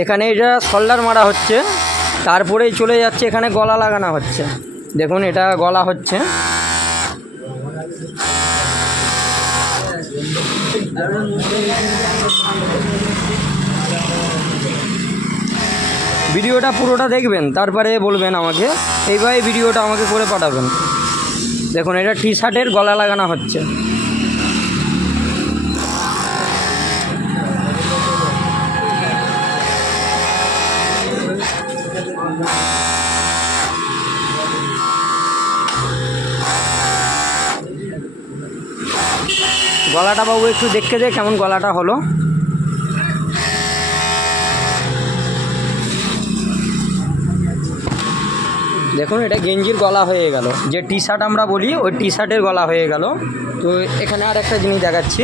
এখানে এটা শোল্ডার মারা হচ্ছে, তারপরেই চলে যাচ্ছে এখানে গলা লাগানো হচ্ছে। দেখুন এটা গলা হচ্ছে। ভিডিওটা পুরোটা দেখবেন, তারপরে বলবেন আমাকে, এইভাবে ভিডিওটা আমাকে করে পাঠাবেন। দেখুন এটা টি শার্টের গলা লাগানো হচ্ছে। গলাটা বাবু একটু দেখে দে কেমন গলাটা হলো। দেখুন এটা গেঞ্জির গলা হয়ে গেল, যে টি শার্ট আমরা বলি ওই টি শার্টের গলা হয়ে গেল। তো এখানে আর একটা জিনিস দেখাচ্ছি,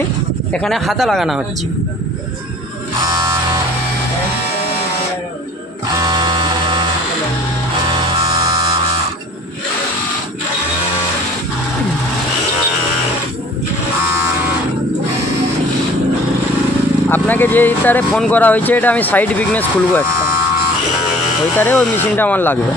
এখানে হাতা লাগানো হচ্ছে। আপনাকে যে তারে ফোন করা হয়েছে, এটা আমি সাইড বিজনেস খুলবো একটা, ওই তারে ওই মেশিনটা আমার লাগবে।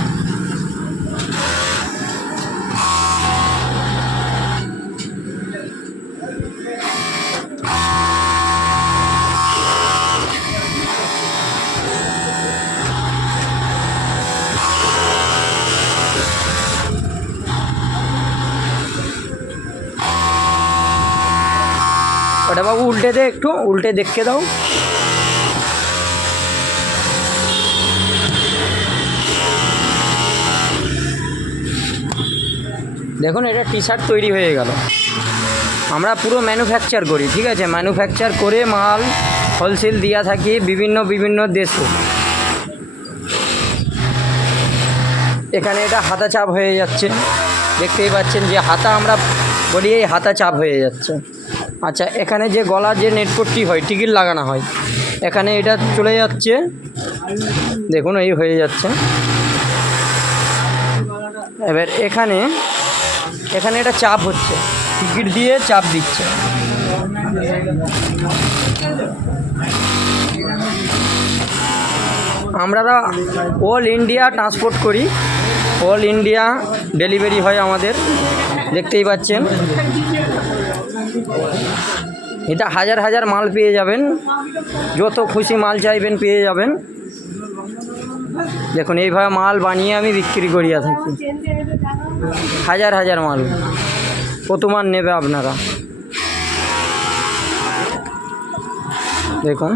ওটা বাবু উল্টে দে, একটু উল্টে দেখে দাও। দেখুন এটা টি শার্ট তৈরি হয়ে গেল। আমরা পুরো ম্যানুফ্যাকচার করি, ঠিক আছে, ম্যানুফ্যাকচার করে মাল হোলসেল দিয়া থাকি বিভিন্ন দেশে। এখানে এটা হাতা চাপ হয়ে যাচ্ছে, দেখতেই পাচ্ছেন যে হাতা আমরা বলি, এই হাতা চাপ হয়ে যাচ্ছে। আচ্ছা, এখানে যে গলা যে নেটপট্টি হয়, টিকিট লাগানো হয়, এখানে এটা চলে যাচ্ছে। দেখুন এই হয়ে যাচ্ছে। এবার এখানে এটা চাপ হচ্ছে, টিকিট দিয়ে চাপ দিচ্ছে। আমরা অল ইন্ডিয়া ট্রান্সপোর্ট করি, অল ইন্ডিয়া ডেলিভারি হয় আমাদের, দেখতেই পাচ্ছেন। এটা হাজার হাজার মাল পেয়ে যাবেন, যত খুশি মাল চাইবেন পেয়ে যাবেন। দেখুন এইভাবে মাল বানিয়ে আমি বিক্রি করিয়া থাকি, হাজার হাজার মাল, কত মাল নেবে আপনারা। দেখুন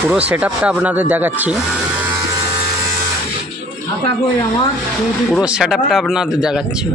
পুরো সেট আপটা আপনাদের দেখাচ্ছি, পুরো সেট আপটা আপনাদের দেখাচ্ছি।